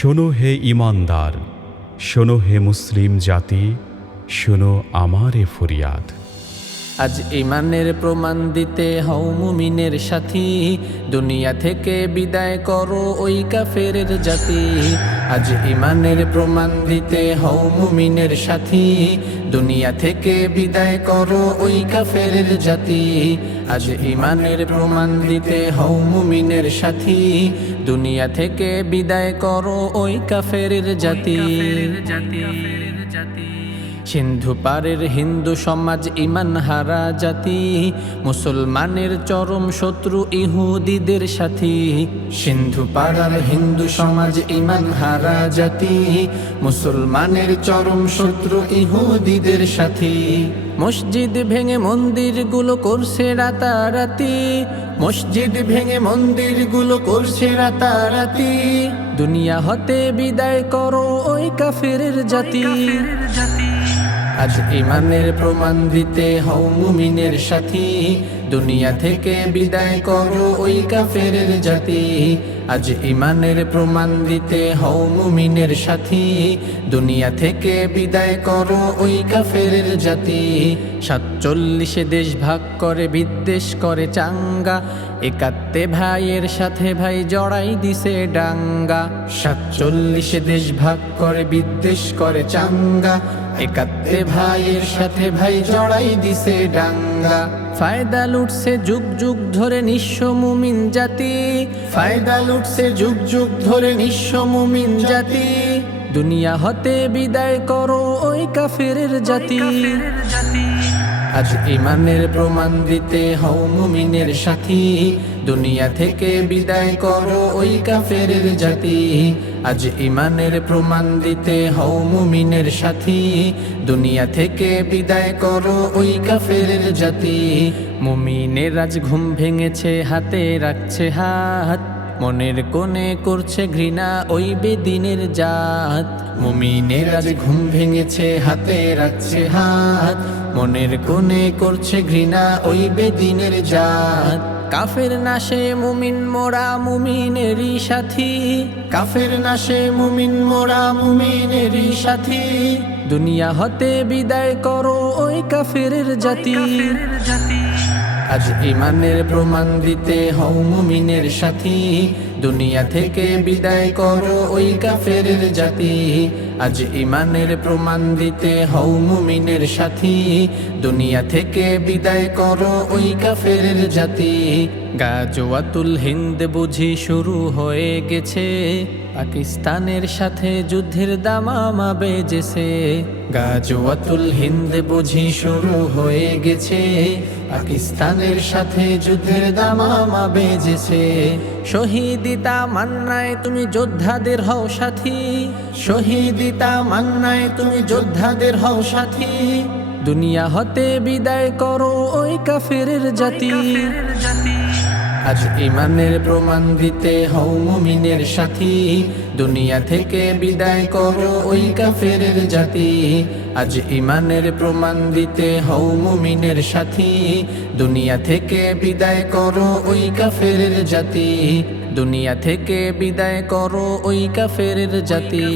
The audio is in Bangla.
শোনো হে ঈমানদার, শোনো হে মুসলিম জাতি, শোনো আমার এ ফরিয়াদ। আজ ঈমানের প্রমাণ দিতে হও মুমিনের সাথী, দুনিয়া থেকে বিদায় করো ওই কাফেরের জাতি। আজ ঈমানের প্রমাণ দিতে হও মুমিনের সাথী, দুনিয়া থেকে বিদায় করো ওই কাফেরের জাতি। আজ ঈমানের প্রমাণ দিতে হও মুমিনের সাথী, দুনিয়া থেকে বিদায় করো ওই কাফেরের জাতি। সিন্ধু পারের হিন্দু সমাজ ঈমান হারা জাতি, মুসলমানের চরম শত্রু ইহুদিদের সাথী। সিন্ধু পাড়ার হিন্দু সমাজ ঈমান হারা জাতি, মুসলমানের চরম শত্রু ইহুদিদের সাথী। মসজিদ ভেঙে মন্দিরগুলো করছে রাতারাতি, মসজিদ ভেঙে মন্দিরগুলো করছে রাতারাতি। দুনিয়া হতে বিদায় করো ওই কাফেরের জাতি। আজ ঈমানের প্রমাণ দিতে হও মুমিনের সাথী, দুনিয়া থেকে বিদায় করো ওই কাফেরের জাতি। আজ ঈমানের প্রমাণ দিতে হও মুমিনের সাথী, দুনিয়া থেকে বিদায় করো ওই কাফেরের জাতি। ৪৭ দেশ ভাগ করে বিদ্বেষ করে চাঙ্গা, একাত্তে ভাইয়ের সাথে ভাই জড়াই দিছে ডাঙ্গা। ৪৭ দেশ ভাগ করে বিদ্বেষ করে চাঙ্গা, একাত্তে ভাইয়ের সাথে ভাই জড়াই দিছে ডাঙ্গা। ফায়দা লুটছে যুগ যুগ ধরে নিঃস্ব মুমিন জাতি, ফায়দা লুটছে যুগ যুগ ধরে নিঃস্ব মুমিন জাতি। দুনিয়া হতে বিদায় করো ওই কাফেরের জাতি। আজ ঈমানের প্রমাণ দিতে হও মুমিনের সাথী, দুনিয়া থেকে বিদায় করো ওই কাফেরের জাতি। আজ ঈমানের প্রমাণ দিতে হও মুমিনের সাথী, দুনিয়া থেকে বিদায় করো ওই কাফেরের জাতি। মুমিনের আজ ঘুম ভেঙেছে, হাতে রাখছে হাত, মনের কোণে করছে ঘৃণা ওই বেদিনের জাত। মুমিনের আজ ঘুম ভেঙেছে, হাতে রাখছে হাত, মনের কোণে করছে ঘৃণা ওই বেদিনের জাত। কাফের নাশে মুমিন মোরা মুমিনেরই সাথী, কাফের নাশে মুমিন মোরা মুমিনেরই সাথী। দুনিয়া হতে বিদায় করো ওই কাফেরের জাতি। আজ ঈমানের প্রমাণ দিতে হও মুমিনের সাথী, দুনিয়া থেকে বিদায় করো ওই কাফেরের জাতি। আজ ঈমানের প্রমাণ দিতে হও মুমিনের সাথী, দুনিয়া থেকে বিদায় করো ওই কাফেরের জাতি। গাজওয়াতুল হিন্দ বুঝি শুরু হয়ে গেছে, পাকিস্তানের সাথে যুদ্ধের দামামা বেজেছে। গাজওয়াতুল হিন্দ বুঝি শুরু হয়ে গেছে, পাকিস্তানের সাথে যুদ্ধের দামামা বেজেছে। শহীদিতা মান্নায় তুমি যোদ্ধাদের হও সাথী, শহীদিতা মান্নায় তুমি যোদ্ধাদের হও সাথী। দুনিয়া হতে বিদায় করো ওই কাফেরের জাতি। আজ ঈমানের প্রমাণ দিতে হও মুমিনের সাথী, দুনিয়া থেকে বিদায় করো ওই কাফেরের জাতি। আজ ঈমানের প্রমাণ দিতে হও মুমিনের সাথী, দুনিয়া থেকে বিদায় করো ওই কাফেরের জাতি। দুনিয়া থেকে বিদায় করো ওই কাফেরের জাতি।